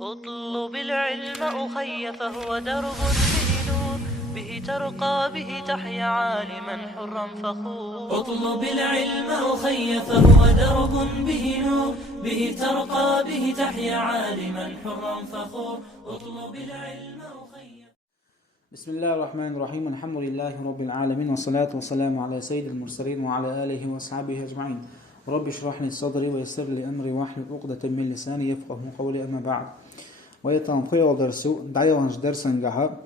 اطلب العلم أخي فهو درب به نور، به ترقى به تحيا عالما حرا فخور. اطلب العلم أخي فهو درب به نور، به ترقى به تحيا عالما حرا فخور. اطلب العلم أخي. بسم الله الرحمن الرحيم. الحمد لله رب العالمين، والصلاة والسلام على سيد المرسلين وعلى آله وأصحابه أجمعين. رب اشرح لي صدري ويسر لي أمري واحلل عقدة من لساني يفقه قولي. أما بعد، ويتنقي درس دعيوانش درسا جها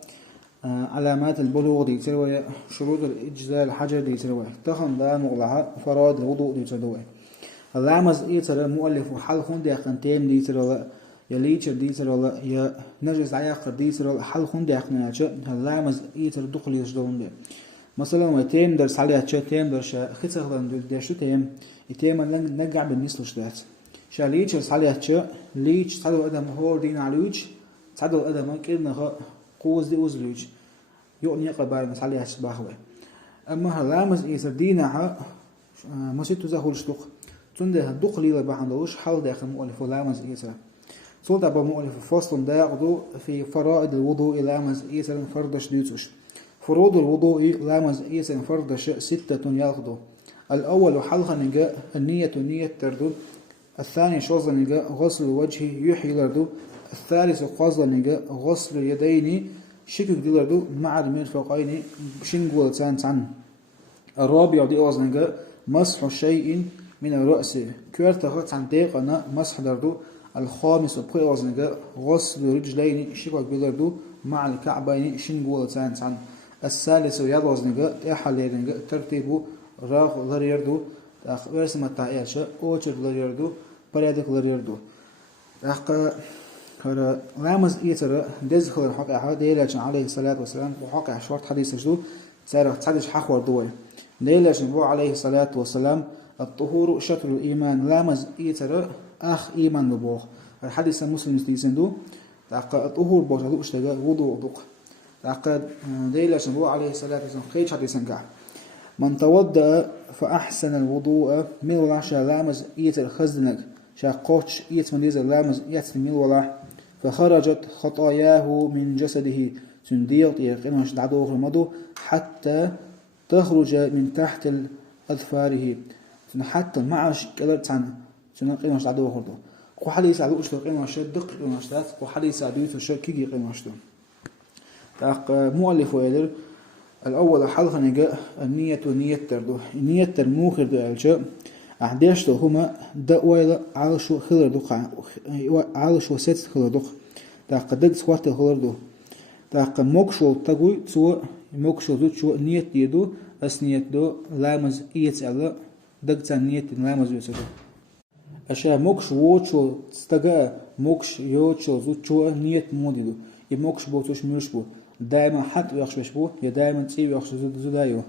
علامات البلوغ دي تروي، شروط الإجزاء الحجر دي تروي، تخن دا مغلها فرائض الوضوء دي تروي. اللامز إيتر المؤلف حل خندي قنتين دي تروي، يليتر دي تروي، يا نجس عياقر دي تروي حل خندي قناتش. اللامز إيتر دخل يشدون دي. مثلا ويتيم درس عليها تيم درس خيتخدن ديشو تيم يتيم نرجع بالنسبة لشدات. شاليتش عليها ليتش صدوا أدم هور دين عليوش صدوا أدم كأنه قوز دي أزلوش يؤني قبائل مساليها شباهوه. أما هلامز إيسر دينها مسيتو زهول شتوق تنده دقلي لبعضوش حال داخل مؤلف لامز إيسر. صلت أبو مؤلف فصل داخل في فرائض الوضوء لامز إيسر فردش ديتوش. فروض الوضوء لامز إيسر فردش 6 ياخذوا. الأول حلقة نجاء النية تردو. الثاني شوز نجاء غسل الوجه يحيي لردو. الثالث قصد نجاء غسل اليدين شكك دي لردو مع المرفقين شنقول تان. الرابع دي أوز نجاء مسح شيء من الرأس كورتا عن ديقنا مسح لردو. الخامس بقي أوز نجاء غسل رجلين شكك دي لردو مع الكعبين شنقول تان. الثالث يضوز نجاء إحلى نجاء ترتيبه راغ لريردو ورسم التعيش أوتر لريردو بريدك لريردو. لامز إيتر دزخل الحق ديلاش عليه الصلاة والسلام وحق شرط حديث جدو سارة تحدش حخور دوي ديلاش نبو عليه الصلاة والسلام الطهور شطر الإيمان. لامز إيتر أخ إيمان لبوخ الحديث المسلم يستيسندو الطهور بوش هدو اشتغى وضوء دوق ديلاش نبو عليه الصلاة والسلام خيش حديث نقع. من توضأ فأحسن الوضوء من ولا لامز إيتر خزنك شاقوش إيت من ديزر لامز إيت من ولا فخرجت خطاياه من جسده تنديق يقيمش دعوه المضو حتى تخرج من تحت أظفاره حتى معش كلرت عن تنقيمش دعوه خردو قو حديث عدو أشتر قيمش دق قيمش دات قو حديث عدو تشر كيجي قيمش دو. مؤلف ويدر الأول حلقة نجاء النية تردو. النية ترموخر دو الجاء أحداشتو هما دقويلة عالشو خلر دوخ عالشو ست خلر دوخ دق سوات خلر دو دق موكشو تقوي تسوى موكشو دو تشو نية ديدو أس نية دو لامز إيت ألا دق تان نية لامز يسدو أشياء موكش ووتشو تستقى موكش يوتشو دو تشو نية موديدو يموكش بوتوش ميرشبو دائما حد يخشبش بو يا دائما تسيب يخش زدايو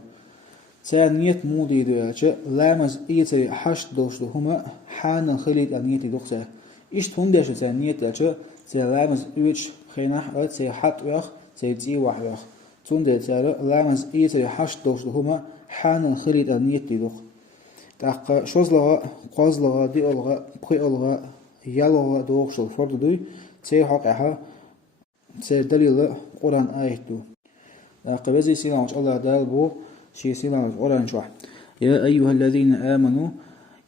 تان نية مودي دوالش لامز إيتري حشت دوش هما حان الخليط النية دوقته إيش تندش تان نية دوالش تان لامز إيش خيناح تان حد يخ تان تي واحد يخ تندش تان لامز إيتري حشت دوش هما حان الخليط النية دوق تاق شوز لغا قاز لغا دي ألغا بخي ألغا يالغا دوقش الفرد دوي تان حقها تان دليل قرآن آية دو قبزي سيلانش الله دالبو شي سيلانش قرآن شوح. يا أيها الذين آمنوا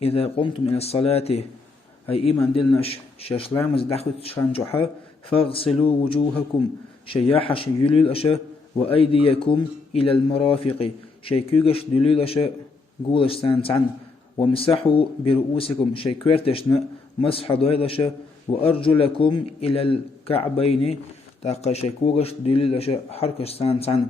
إذا قمتم إلى الصلاة أي إيمان دلناش شاشلامز دخوت شانجوحا فاغسلوا وجوهكم شياحة شيوليل أشا وأيديكم إلى المرافق شيكوغش دليل أشا قولش سانتعن ومسحوا برؤوسكم شيكويرتشنا مسح دويلشا وأرجلكم إلى الكعبين تاقا شيكوغش دليل أشا حركش سانتعن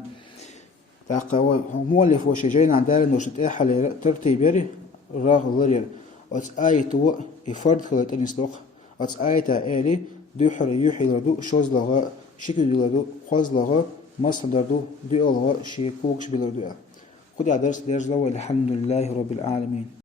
تاقا مؤلف وشجين عدالة وش تأحل ترتيبيري راغ ضرير أتس آية تو إفرد خلط أنستوق أتس آية آلي دوحر يوحي لردو شوز لغا شكو دي لردو خوز لغا مصر لردو دي ألغا شيكوغش بلردو خد درس درس الحمد لله رب العالمين.